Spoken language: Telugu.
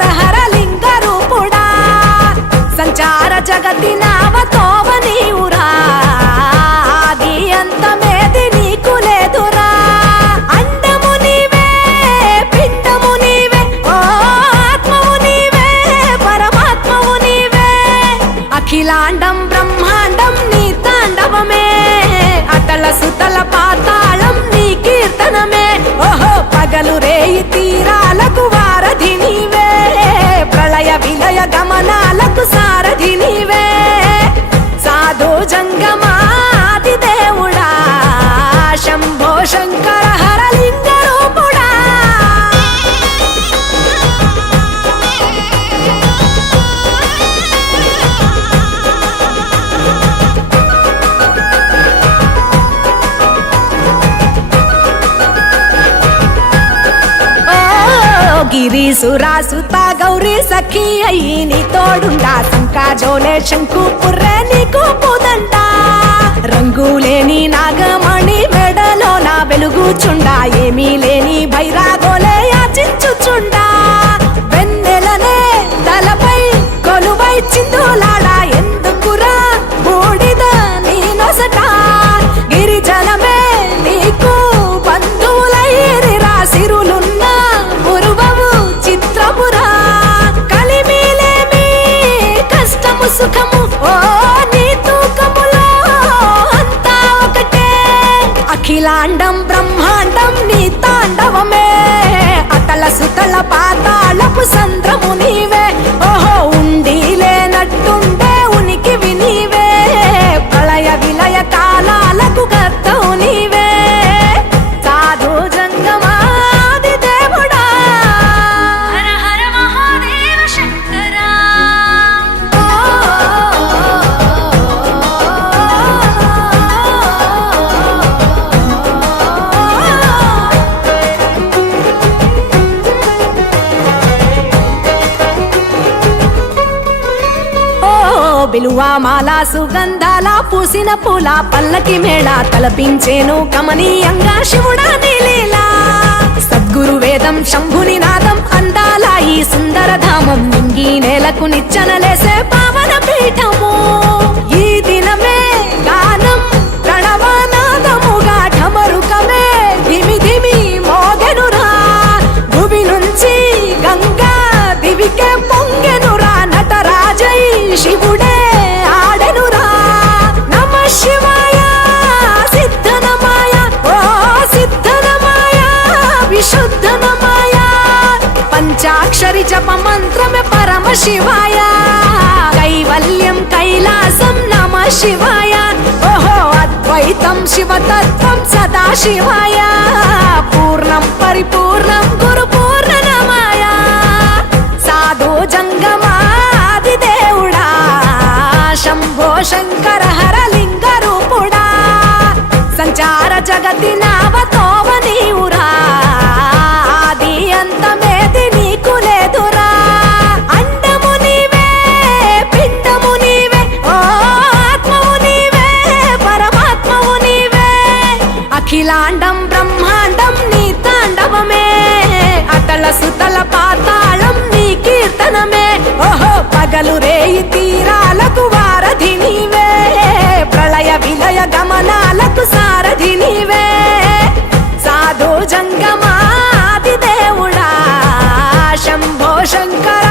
శంకర హర లింగ రూపుడా సంచార జగతినావతోవ నీవురా ఆది అంతమేది నీకు లేదురా అండము నీవే పిండము నీవే ఓ ఆత్మవు నీవే పరమాత్మవు నీవే అఖిలాండం బ్రహ్మాండం నీ తాండవమే అతల సుతల పాతాళం నీ కీర్తనమే ఓహో పగలు రేయి తీరాలకు వారధి నీవే ప్రళయ విలయ గమనాలకు సారథి నీవే సాధు జంగమాది దేవుడా శంభో శంకర హర లింగ రూపుడా గిరీసురాసుత గౌరీ సఖీ అయ్యి నీ తోడుండా సంకాజోలే శంకు పుర్రే నీకు పుదండ రంగులేని నాగమణి మెడలో నా వెలుగుచుండా ఏమీ లేని భైరాగోలే యాచించుచుండా వెన్నెలనే తలపై కొలువై చిందులాడా ఎందుకురా బూడిద నీ నొసట గిరిజనమే నీకు బంధువులైరిరా సిరులున్న మురువవు చిత్రపురా కలిమిలేమి కష్టము సుఖము ఓ నీ తూకములో అంతా ఒకటే అఖిలాండం బ్రహ్మాండం నీ తాండవమే అతల సుతల పాతాళపు సంద్రము నీవే ఓహో ఉండి లేనట్టుండే ఉనికివి నీవే ప్రళయ విలయ కాలాలకు కర్తవు నీవే సాధు జంగమాది దేవుడా హర హర మహాదేవ శంకరా బిలువామాల సుగంధాల పూసిన పూల పల్లకి మేళ తలపించేను కమనీయంగా శివుడా నీలీలా సద్గురు వేదం శంభుని నాదం అందాల ఈ సుందర ధామం నింగి నేలకు నిచ్చనలేసే పావన పీఠము ఈ దినమే గానం ప్రణవనాదముగా ఢమరుకమే ధిమి ధిమి మోగెనురా భూమి నుంచి గంగా దివికే పొంగెనురా నటరాజై శివుడే ఆడెనురా నమ శివాయ సిద్ధనమాయ ఓ సిద్ధనమాయ విశుద్ధనమాయ పంచాక్షరి జప మంత్రమే పరమ శివాయ కైవల్యం కైలాసం నమ శివాయ ఓహో అద్వైతం శివతత్వం సదా శివాయ పూర్ణం పరిపూర్ణం గురు పూర్ణనమాయ సాధు జంగమాది దేవుడా శంభో శంకర హర లింగ రూపుడా సంచార జగతినావతోవ నీవురా ఆది అంతమేది నీకు లేదురా అండము నీవే పిండము నీవే ఓ ఆత్మవు నీవే పరమాత్మవు నీవే అఖిలాండం బ్రహ్మాండం నీ తాండవమే అతల సుతల పాతాళం నీ కీర్తనమే ఓహో పగలు రేయి తీరాలకు వారధి నీవే ప్రళయ విలయ గమనాలకు సారథి నీవే సాధు జంగమాది దేవుడా శంభో శంకర